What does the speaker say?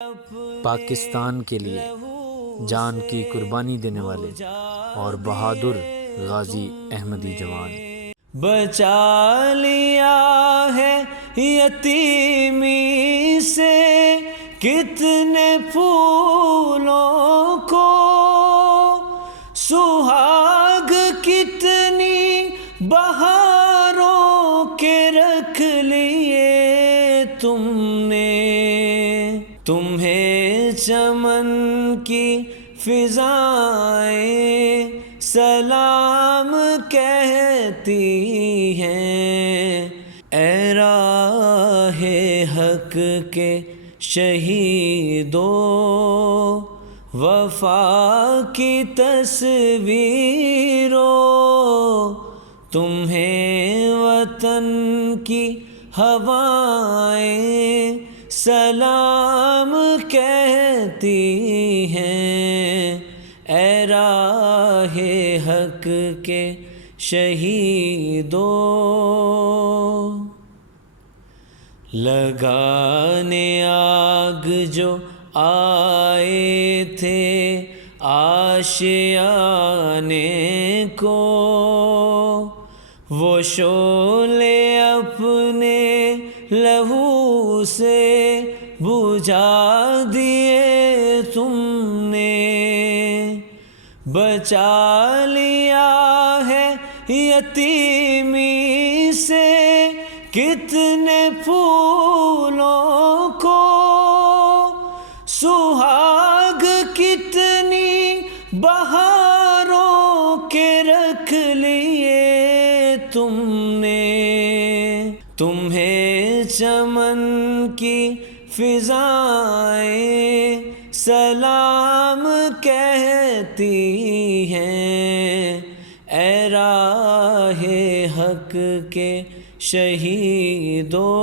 پاکستان کے لیے جان کی قربانی دینے والے اور بہادر غازی احمدی جوان، بچا لیا ہے یتیمی سے کتنے پھولوں کو، سہاگ کتنی بہاروں کے رکھ لیے تم نے، تمہیں چمن کی فضائیں سلام کہتی ہیں، اے راہ حق کے شہیدو وفا کی تصویرو، تمہیں وطن کی ہوائیں سلام کہتی ہیں، اے راہ حق کے شہیدو، لگانے آگ جو آئے تھے آشیانے کو، وہ شعلے اپنے لہو سے بجھا دیے تم نے، بچا لیا ہے یتیمی سے کتنے پھولوں کو، سہاگ کتنی بہاروں کے رکھ لیے تم نے، تمہیں چمن کی فضائیں سلام کہتی ہیں، اے راہ حق کے شہیدو۔